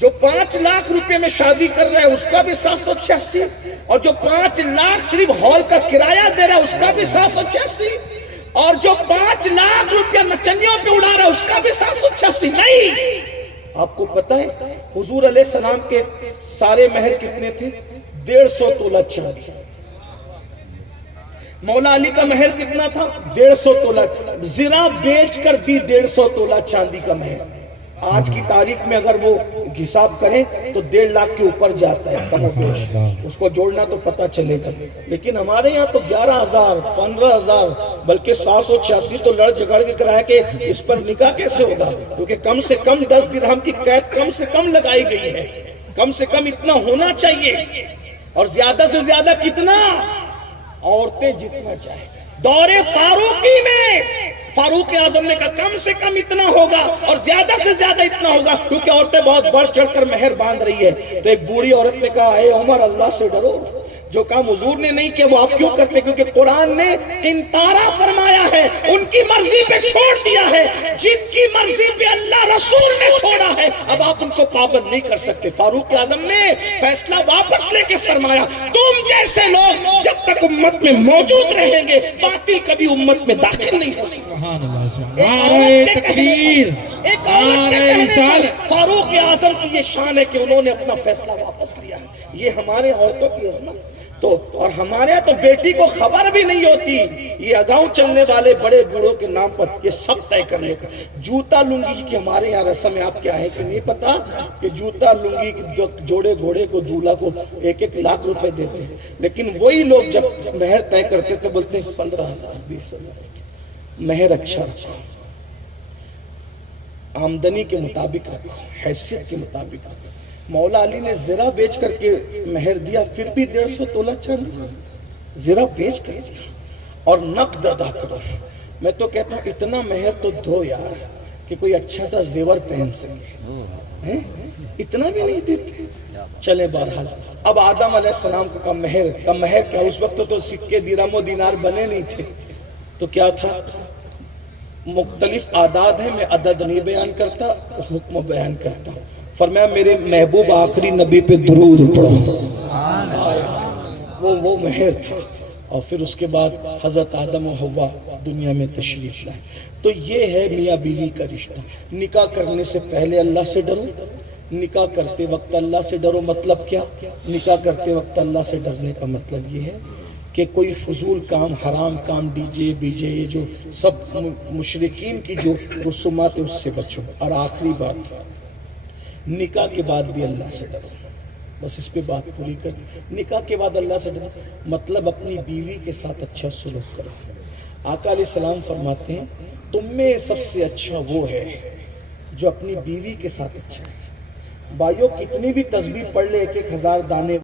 جو 5 لاکھ روپے میں شادی کر رہا ہے اس کا بھی 786، اور جو 5 لاکھ صرف ہال کا کرایہ دے رہا ہے اس کا بھی 786، اور جو 5 لاکھ روپیہ نچنیوں پہ اڑا رہا ہے اس کا بھی 786۔ نہیں، آپ کو پتہ ہے حضور علیہ السلام کے سارے مہر کتنے تھے؟ 150 تولہ چاندی۔ مولا علی کا مہر کتنا تھا؟ 150 تولہ، زرہ بیچ کر بھی 150 تولہ چاندی کا مہر۔ آج کی تاریخ میں اگر وہ حساب کریں تو 1.5 لاکھ کے اوپر جاتا ہے کم و بیش، اس کو جوڑنا تو پتہ چلے گا۔ لیکن ہمارے یہاں تو 11,000 15,000 بلکہ 786 تو لڑ جھگڑ کے کرایا کہ اس پر نکاح کیسے ہوگا، کیونکہ کم سے کم 10 درہم کی قید کم سے کم لگائی گئی ہے، کم سے کم اتنا ہونا چاہیے، اور زیادہ سے زیادہ کتنا؟ عورتیں جتنا چاہے۔ دور فاروقی میں فاروق اعظم نے کہا کم سے کم اتنا ہوگا اور زیادہ سے زیادہ اتنا ہوگا، کیونکہ عورتیں بہت بڑھ چڑھ کر مہر باندھ رہی ہے۔ تو ایک بوڑھی عورت نے کہا اے عمر اللہ سے ڈرو، جو کام حضور نے نہیں کیا وہ آپ کیوں کرتے؟ کیونکہ قرآن نے انتارا فرمایا ہے، ان کی مرضی پہ چھوڑ دیا ہے، جن کی مرضی پہ اللہ رسول نے چھوڑا ہے اب آپ ان کو پابند نہیں کر سکتے۔ فاروق اعظم نے فیصلہ واپس لے کے فرمایا تم جیسے لوگ جب تک امت میں موجود رہیں گے باطل کبھی امت میں داخل نہیں ہو سکتا۔ سبحان اللہ، نعرہ تکبیر، ایک عورت کے نعرہ کہنے رسالت۔ پر فاروق اعظم کی یہ شان ہے کہ انہوں نے اپنا فیصلہ واپس لیا ہے۔ یہ ہمارے عورتوں کی عظمت تو، اور ہمارے یہاں تو بیٹی کو خبر بھی نہیں ہوتی، یہ اگاؤں چلنے والے بڑے بوڑھوں کے نام پر یہ سب طے کر لیتے۔ جوتا لنگی کی ہمارے یہاں رسم ہے، آپ کیا ہے کہ نہیں پتا کہ جوتا لنگی کی جوڑے گھوڑے کو دولہا کو 1-1 لاکھ روپے دیتے ہیں، لیکن وہی لوگ جب مہر طے کرتے تو بولتے ہیں 15,000 20,000۔ مہر اچھا رکھو، آمدنی کے مطابق رکھو، حیثیت کے مطابق رکھو۔ مولا علی نے زرہ بیچ کر کے مہر دیا، پھر بھی 150 تولہ چاندی، زرہ بیچ کر دیا، اور نقد ادا کرو۔ میں تو کہتا ہوں اتنا مہر تو دو یار کہ کوئی اچھا سا زیور پہن سکے، اتنا بھی نہیں دیتے۔ چلیں بہرحال اب آدم علیہ السلام کا مہر کیا؟ اس وقت تو سکے درہم و دینار بنے نہیں تھے، تو کیا تھا؟ مختلف اعداد ہیں، میں عدد نہیں بیان کرتا، حکم بیان کرتا ہوں۔ فرمایا میرے محبوب آخری نبی پہ درود پڑھو، وہ مہر تھا۔ اور پھر اس کے بعد حضرت آدم و حوا دنیا میں تشریف لائے۔ تو یہ ہے میاں بیوی کا رشتہ۔ نکاح کرنے سے پہلے اللہ سے ڈرو، نکاح کرتے وقت اللہ سے ڈرو۔ مطلب کیا؟ نکاح کرتے وقت اللہ سے ڈرنے کا مطلب یہ ہے کہ کوئی فضول کام، حرام کام، ڈی جے بی جے، یہ جو سب مشرکین کی جو رسومات ہیں اس سے بچو۔ اور آخری بات، نکاح کے بعد بھی اللہ سے ڈرو، بس اس پہ بات پوری کر۔ نکاح کے بعد اللہ سے ڈرو مطلب اپنی بیوی کے ساتھ اچھا سلوک کرو۔ آقا علیہ السلام فرماتے ہیں تم میں سب سے اچھا وہ ہے جو اپنی بیوی کے ساتھ اچھا ہے۔ بھائیوں کتنی بھی تسبیح پڑھ لے 1,000 دانے